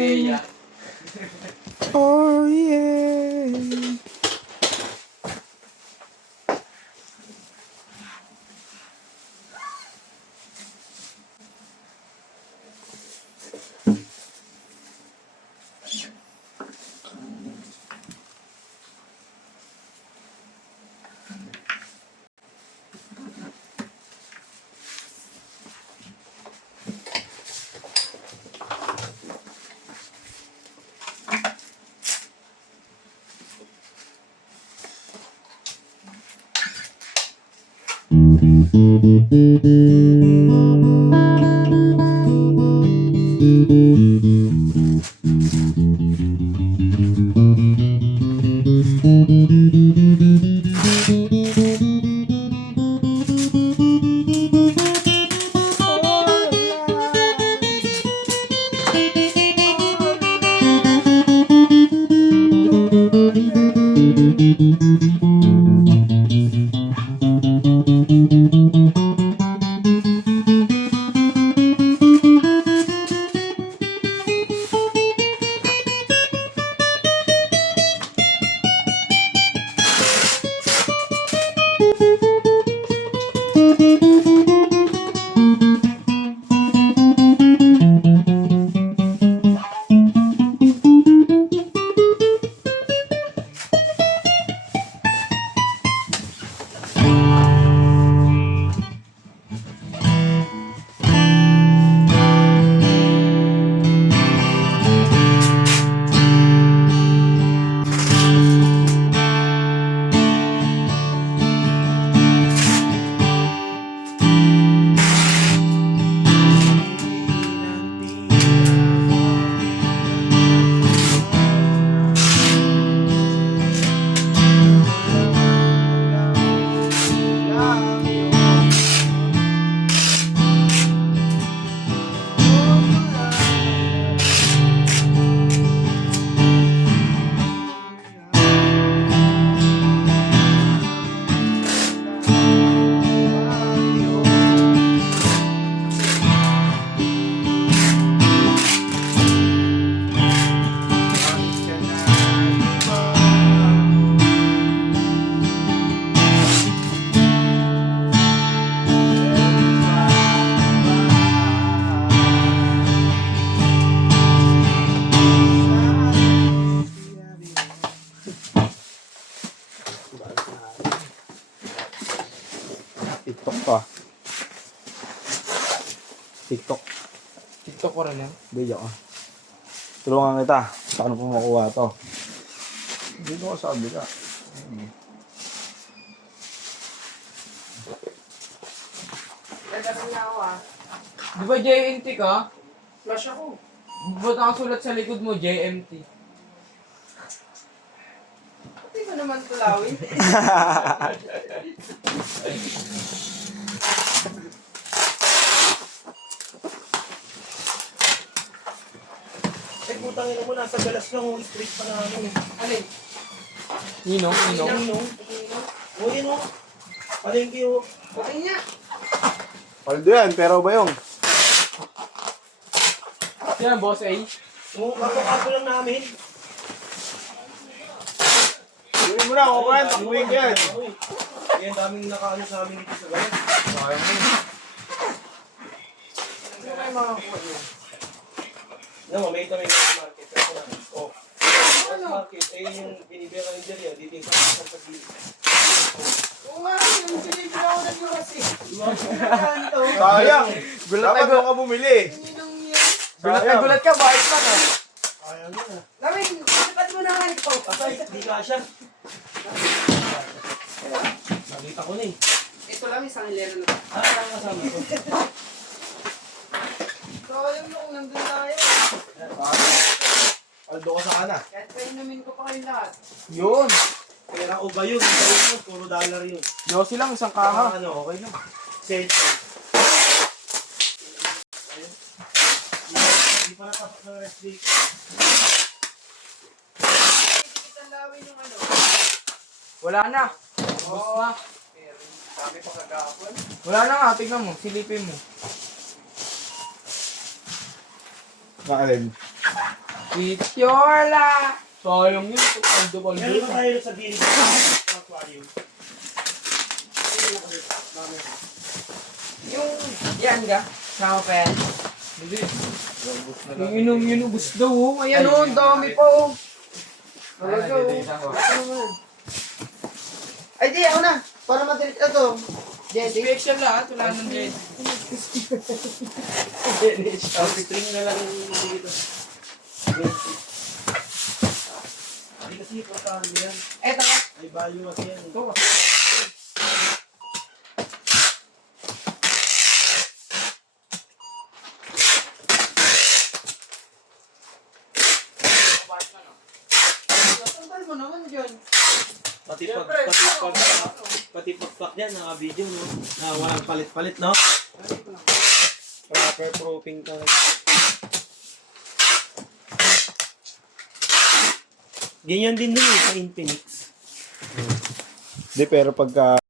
Leia. Oh yeah. TikTok to ah. TikTok. TikTok ko rin yan. Video ka. Tulungan kita. Saan ko makuha to? Dito ko sa abila. Nagdating na ako ah. Di ba JNT ka? Flash ako. Ba't nakasulat sa likod mo, JMT? Pati ko naman tulawin. Eh, putang ina mo, nasa galas lang yung street pa namin. Alin? Ninong, ninong. Ninong? O, yun o. Palengke o. Pati niya. Paldo yan, pero ba yung? Yan, boss A. O, kapo-kapo lang namin. Gawin mo na, kukuhan. Takbuhin ko yan. Uy, yan daming nakaano sa amin dito sa galas. Sayang mo. Ano kayo makakuha niya? Alam mo, may ito may mass market. Ito na. O, mass Ano? market. Eh, yung binibira ka ni Jerry, dito yung sa pag-ibig. Oo nga, yung sinigil ako nag-iwas eh. Kanto. Sayang. Gulat Dapat na mo ka bumili. Ninong niya. gulat ka, bakit pa na? Ayaw na. Lamin, pati mo na nga ito. Patay, di ka siya. Nakita ko na eh. Ito lang, isang hilera na. Ah, ang kasama ko. So, alam mo kung nandun tayo. Paldo ka sa kana. Kahit painumin ko pa kayong lahat. Yun. Pera ko ba yun? Ikaw yun, puro dollar yun. Yossi lang, isang Ah, kaha. ano, okay lang. Cellphone. Ayun. Hindi pa natapos ng rest day. Kita lawin yung ano. Wala na. Boss na. Pero, sabi pa kagahapon. Wala na nga, tignan mo, silipin mo. Maalin. Picture. Sayang yun. Paldo. Meron ba tayo sa dilig ng aquarium? Yung, yan ka? Sama pa yan? Hindi. Yung inubos daw, oh. Ayan, oh. Ang dami pa, oh. Talaga, oh. Ay, di, ako na. Para matirik na to. Jedi. Special lahat. Wala nang Jedi. String na lang yung dito. Hindi kasi importante yan. Eto ka. Ay value kasi yan. Ito ka. Tanggal mo naman dyan. Pati pagpak yan, naka-video, no? Na walang palit-palit, no? Proper proofing ka. Ganyan din dun eh, sa Infinix. Hindi, pero pagka